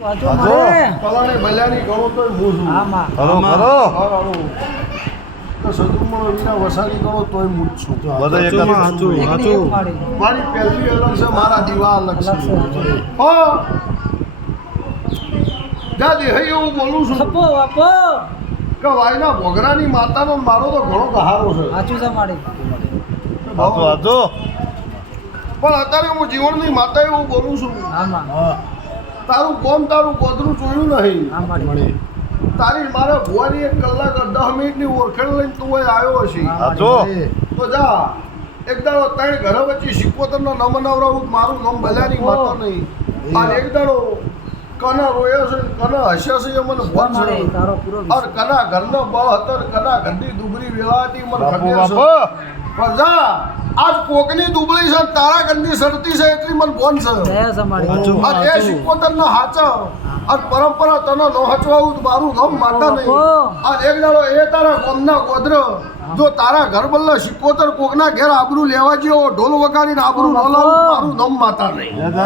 કલાને બલ્યાની ગણો તોય મૂછું. ખરો ખરો તો સદુમણો વિના વસાની ગણો તોય મૂછું. બધા એક જ મારી પહેલી અલગ છે, મારા દીવા અલગ છે. હા જા દેહી એવું બોલું છું કે વાયના ભોગરાની માતાનો ને મારો તો ઘણો ગહારો છે. હાચું પણ અત્યારે હું જીવનની માતા એવું બોલું છું, તારું કોમ તારું કોદરું જોયું નહીં. તારી મારે ભુવાની 1 કલાક 10 મિનિટની ઓળખેણ લઈને તું અહીં આવ્યો હશે. તો જા એક દાડો 3 ઘર વચ્ચે 77 નો નમ નવરાવું મારું નામ ભલ્યાની માતા નહીં. અને એક દાડો કના રોયો છે, કના હસ્યા છે, એ મને ભોન છે. અને કના ઘરનો બળ હતો, કના ઘરની દુબળી વેલા હતી મને ખબર છે. પણ જા આજ કોકની દુબળી છે, તારા ઘરની સરતી છે એટલી મને ભોન છે. અને એ 77 નો હાચા અને પરંપરા તને ન હચવાવું મારું નામ માતા નહીં. અને એક દાડો એ તારા ગામના ગોદર જો તારા ઘર બલ્લા 77 કોકના ઘેર આબરૂ લેવા જેવો ઢોલ વગાડીને આબરૂ ન લાવું મારું નામ માતા નહીં.